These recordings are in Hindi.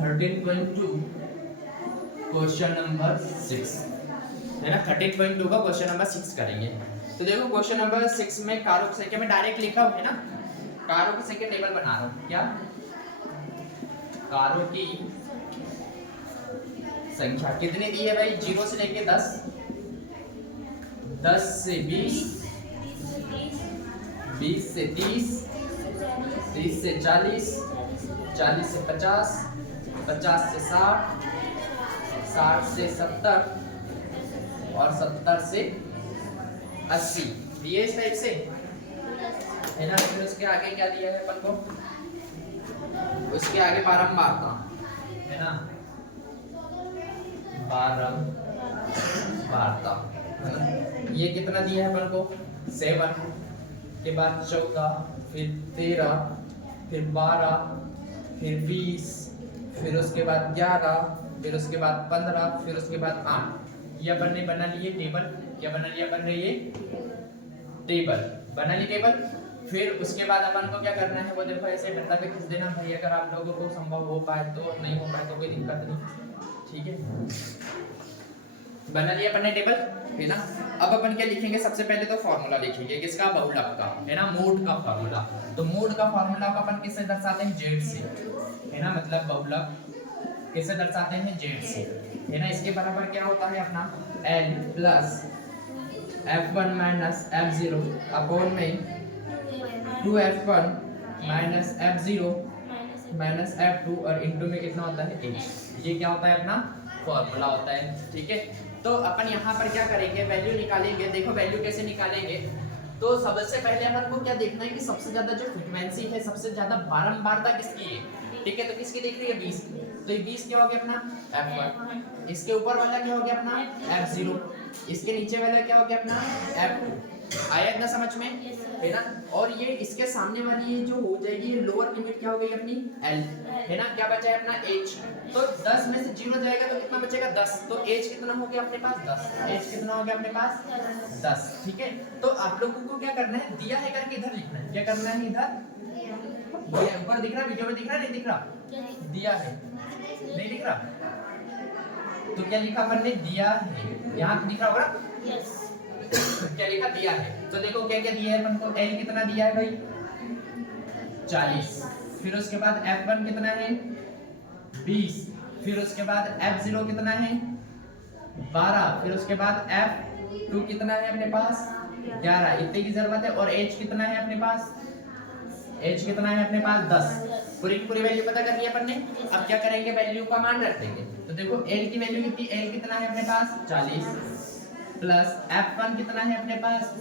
13.2 क्वेश्चन नंबर 6 है ना। 13.2 का क्वेश्चन नंबर 6 करेंगे। तो देखो क्वेश्चन नंबर 6 में कारक संख्या में डायरेक्ट लिखा हुआ है ना, कारक संख्या टेबल बना रहा हूँ। क्या कारों की संख्या कितनी दी है भाई? 0 से लेके 10, 10 से 20, 20 से 30, 30 से 40, 40 से 50, 50 से 60, 60 से 70 और 70 से 80 दिए इस टाइप से, है ना। फिर उसके आगे क्या दिया है अपन को? उसके आगे बारंबारता, है ना, बारंबारता, है ना। ये कितना दिया है अपन को? 7 के बाद 14, फिर 13, फिर 12, फिर 20, फिर उसके बाद 11, फिर उसके बाद 15, फिर उसके बाद 8। ये अपन ने बना लिए टेबल। क्या बना लिया अपन ने? ये टेबल बना ली टेबल। फिर उसके बाद अपन को क्या करना है वो देखो, ऐसे बंदा पे खींच देना भाई, अगर आप लोगों को संभव हो पाए तो, नहीं हो पाए तो कोई दिक्कत नहीं, ठीक है। बना लिया अपन ने टेबल, है ना। अब अपन क्या लिखेंगे? सबसे पहले तो फॉर्मूला लिखेंगे किसका? बहुलक का, है ना, मोड का फॉर्मूला। तो मोड का फॉर्मूला को अपन किससे दर्शाते हैं? जेड से, है ना। मतलब बहुलक किससे दर्शाते हैं? जेड से, है ना। इसके बराबर क्या होता है अपना? L plus F1 minus F0 upon में 2F1 minus F0 minus F2 और इनटू में कितना होता है? H। ये क्या होता है? अपना फॉर्मूला होता है, ठीक है। तो अपन यहाँ पर क्या करेंगे? वैल्यू निकालेंगे। देखो वैल्यू कैसे निकालेंगे? तो सबसे पहले अपन को क्या देखना है कि सबसे ज्यादा जो फ्रीक्वेंसी है, सबसे ज्यादा बारंबारता किसकी है, ठीक है। तो किसकी देख रही है? 20। तो ये 20 क्या हो गया अपना? F1। इसके ऊपर वाला क्या हो गया अपना? F0। इसके नीचे वाला क्या हो गया अपना? F2। आया इतना समझ में, है ना। और ये इसके सामने वाली ये जो हो जाएगी, ये लोअर लिमिट क्या हो गई अपनी? L, है ना। क्या बचा है अपना? H। तो 10 में से 0 जाएगा तो कितना बचेगा? 10। तो H कितना हो गया अपने पास? 10। H कितना हो गया अपने पास? 10, ठीक है। तो आप लोगों को क्या करना है? दिया है करके इधर लिखना है। क्या करना है? इधर ऊपर दिख रहा है, वीडियो में दिख रहा है, नहीं दिख रहा? दिया है, नहीं दिख रहा? तो क्या लिखा अपन ने? दिया है। यहाँ दिख रहा होगा? यस। क्या लिखा? दिया है। तो देखो क्या क्या दिया है अपन को? L कितना दिया है भाई? 40। फिर उसके बाद F1 कितना है? 20। फिर उसके बाद F0 कितना है? 12। फिर उसके बाद F2 कितना है अपने पास? 11। इतने की जरूरत है। और H कितना है अपने पास? H कितना है अपने पास? 10। पूरी पूरी वैल्यू पता कर ली अपन ने। अब क्या करेंगे? वैल्यू का मान रख देंगे। तो देखो L की वैल्यू कितनी? L कितना है अपने पास? 40 प्लस F1 कितना है अपने पास?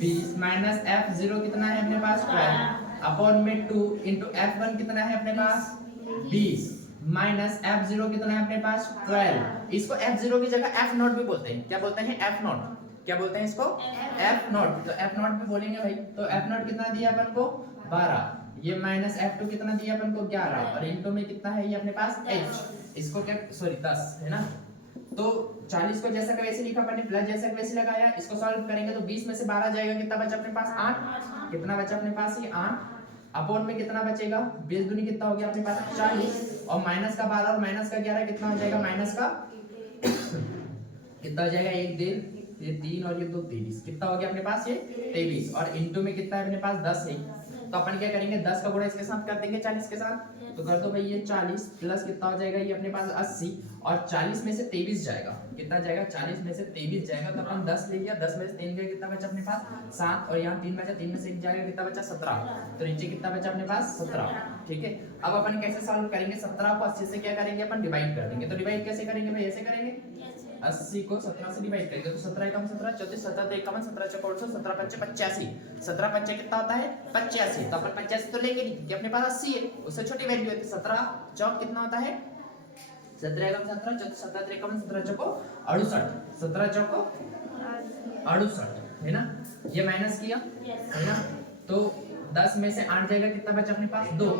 20 माइनस F0 कितना है अपने पास? 12 अपॉन में 2 इंटू F1 कितना है अपने पास? 20 माइनस F0 कितना है अपने पास? 12। इसको F0 की जगह F0 भी बोलते हैं। क्या बोलते हैं? F0। क्या बोलते हैं इसको? F0। तो F0 भी बोलेंगे भाई। तो F0 कितना दिया अपन को? 12। ये माइनस F2 कितना दिया अपन को? 11 और इनटू में कितना है ये अपने पास? H। इसको क्या, सॉरी 10, है ना। तो 40 को जैसा का वैसे लिखा अपन ने, प्लस जैसा का वैसे लगाया। इसको सॉल्व करेंगे तो 20 में से 12 जाएगा, कितना बचा अपने पास? 8। कितना बचा अपने पास? ये 8 अपॉन में कितना बचेगा? 20 दूनी कितना हो गया अपने पास? 40 और माइनस का 12 और माइनस का 11 कितना हो जाएगा? माइनस का कितना हो जाएगा? 1 1 ये 3 और ये 2 23। कितना हो गया अपने पास? ये 23 और इनटू में कितना है अपने पास? 10 है। तो अपन क्या करेंगे? 10 का गुणा इसके साथ कर देंगे 40 के साथ। तो कर दो भाई, ये 40 प्लस कितना हो जाएगा ये अपने पास? 80 और 40 में से 23 जाएगा। कितना जाएगा? 40 में से 23 जाएगा। तो अपन 10 ले लिया, 10 में से 3 गया, कितना बचा अपने पास? 7 और यहाँ 3 बचा, 3 में से 1 जाएगा, कितना बचा? 17। तो नीचे कितना बचा अपने पास? 17, ठीक है। अब अपन कैसे सॉल्व करेंगे? 17 को 80 से क्या करेंगे? अपन डिवाइड कर देंगे। तो डिवाइड कैसे करेंगे भाई? ऐसे करेंगे, 80 को 17 से डिवाइड करेंगे तो 17 एकम 17 34 17 एकम 17 चौक 17 पंचे 85। 17 पंचे कितना होता है? 85। तो अपन 85 तो लेंगे नहीं क्योंकि अपने पास 80 है, उससे छोटी वैल्यू है। तो 17 चौक कितना होता है? 17 एकम 17 34 17 एकम 17 चौको 68। 17 चौको 68, है ना। ये माइनस किया, है ना। तो 10 में से 8 जाएगा, कितना बचा अपने पास? 2।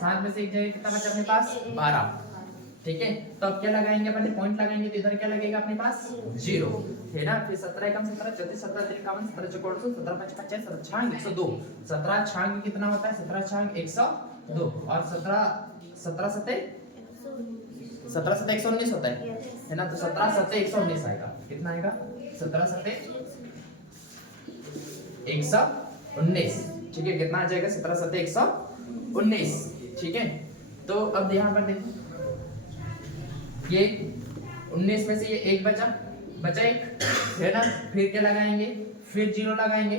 7 में से 1 जाएगा, कितना बचा अपने पास? 12, ठीक है। तो अब क्या लगाएंगे अपन? पॉइंट लगाएंगे। तो इधर क्या लगेगा अपने पास? 0, है ना। फिर 17 एकम 17 34 17 51 17 चौको 17 5 50 17 छांग 102। 17 छांग कितना होता है? 17 छांग 102 और 17 17 सते 17 7 119 होता है ना, तो 17 7 119 आएगा। कितना आएगा? 17 7 119। ठीक है, कितना आ जाएगा? 17 7 119। ठीक है, तो अब यहाँ पर देखो, ये 19 में से ये एक बचा एक, है ना। फिर क्या लगाएंगे? फिर 0 लगाएंगे,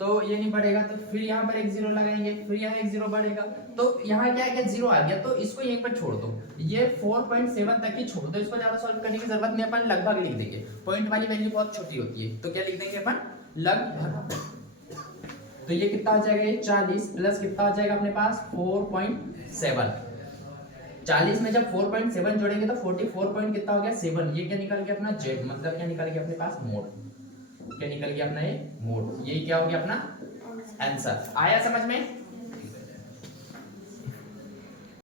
तो ये नहीं बढ़ेगा, तो फिर यहाँ पर एक 0 लगाएंगे, फिर यहाँ एक 0 बढ़ेगा, तो यहाँ क्या आ गया? 0 आ गया, तो इसको यहीं पर छोड़ दो। ये 4.7 तक ही छोड़ दो, इसको ज्यादा सॉल्व करने की जरूरत नहीं, अपन लगभग लिख देंगे। पॉइंट वाली वैल्यू बहुत छोटी होती है, तो क्या लिख देंगे अपन? लगभग। तो ये कितना आ जाएगा? ये 40 प्लस कितना आ जाएगा अपने पास? 4.7। 40 में जब 4.7 जोड़ेंगे तो 44 पॉइंट कितना हो गया? 7। ये क्या निकल गया अपना? जेड, मतलब क्या निकल गया अपने पास? मोड। क्या निकल गया अपना? ये मोड। यही क्या हो गया अपना आंसर। आया समझ में?